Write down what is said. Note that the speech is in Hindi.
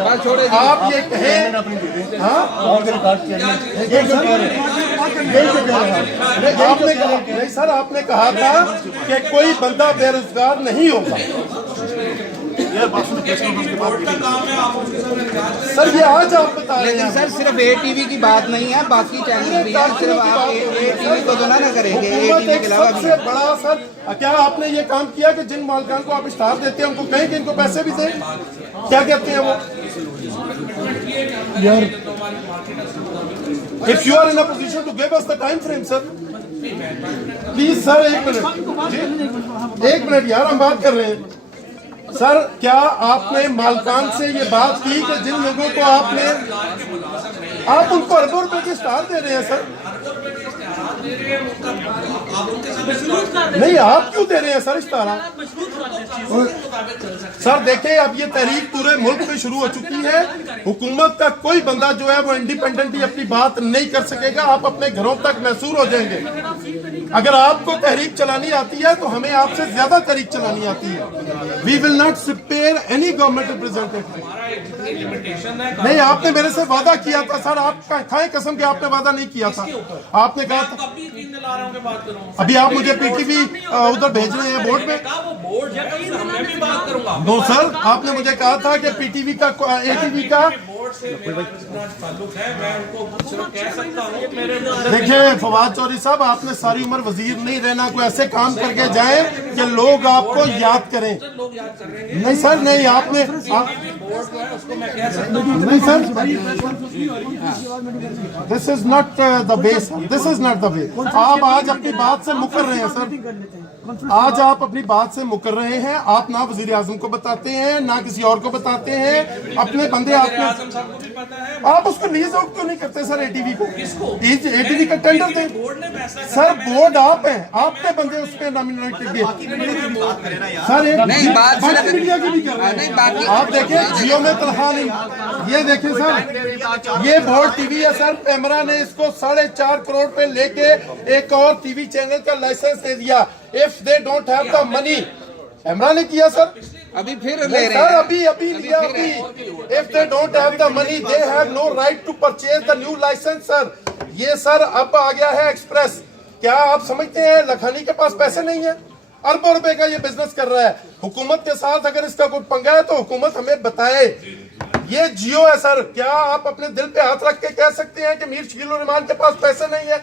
आप ये कहें, हाँ आपने कहा नहीं सर, आपने कहा था कि कोई बंदा बेरोजगार नहीं होगा सर, ये आज आप बता रहे हैं। सर सिर्फ एटीवी की बात नहीं है, बाकी चैनल भी है, सिर्फ आप एटीवी को तो ना करेंगे। एटीवी के अलावा सबसे बड़ा सर, क्या आपने ये काम किया कि जिन मालिकान को आप स्टार देते हैं उनको कहें कि इनको पैसे भी दें? क्या कहते हैं वो यार? If you are in a position to give us the time frame sir, please sir, एक मिनट यार, हम बात कर रहे हैं सर। क्या आपने मालकान से ये बात की कि जिन लोगों को आप उनको अरबों रुपए के स्टार दे रहे हैं सर? नहीं, आप क्यों दे रहे हैं सर स्टार? सर देखिए, अब ये तहरीक पूरे मुल्क में शुरू हो चुकी है। हुकूमत का कोई बंदा जो है वो इंडिपेंडेंटली अपनी बात नहीं कर सकेगा। आप अपने घरों तक महसूर हो जाएंगे। अगर आपको तहरीक चलानी आती है तो हमें आपसे ज्यादा तहरीक चलानी आती है। We will not spare any government representative. नहीं, आपने मेरे से वादा किया था सर, आप खाएं कसम के आपने वादा नहीं किया था। आपने कहा था अभी आप मुझे पीटीवी उधर भेज रहे हैं बोर्ड में। नो सर, आपने मुझे कहा था कि पीटीवी का एटीवी का देखिए फवाद चौधरी साहब, आपने सारी उम्र वजीर नहीं रहना। कोई ऐसे काम करके जाए कि लोग आपको याद करें। नहीं सर, नहीं आपने नहीं sir, this is not the base, this is not the way. आप आज अपनी बात से मुकर रहे हैं सर, आज आप अपनी बात से मुकर रहे हैं। आप ना वजीर आजम को बताते हैं, ना किसी और को बताते हैं। अपने बंदे आप उसको लीज आउट क्यों नहीं करते सर? एटीवी को, एटीवी का टेंडर थे सर, बोर्ड आप हैं, आपके बंदे उस पर नॉमिनेटेड किए सर। एक मीडिया की भी कर रहे हैं आप। देखिए जियो में तनख्वाह नहीं, ये देखिए सर, ये बोर्ड टीवी है सर। पैमरा ने इसको 4.5 करोड़ पे लेके एक और टीवी चैनल का लाइसेंस दे दिया। If they don't have the money, PEMRA ने किया सर, अभी फिर ले रहे हैं अभी लिया अभी। If they don't have the money they have no right to purchase the new licence sir. ये सर अब आ गया है एक्सप्रेस। क्या आप समझते हैं लखानी के पास पैसे नहीं है? अरबों रुपए का ये बिजनेस कर रहा है हुकूमत के साथ। अगर इसका कोई पंगा है तो हुकूमत हमें बताए। ये जियो है सर, क्या आप अपने दिल पे हाथ रख के कह सकते हैं कि मीर शकील उर रहमान के पास पैसे नहीं है?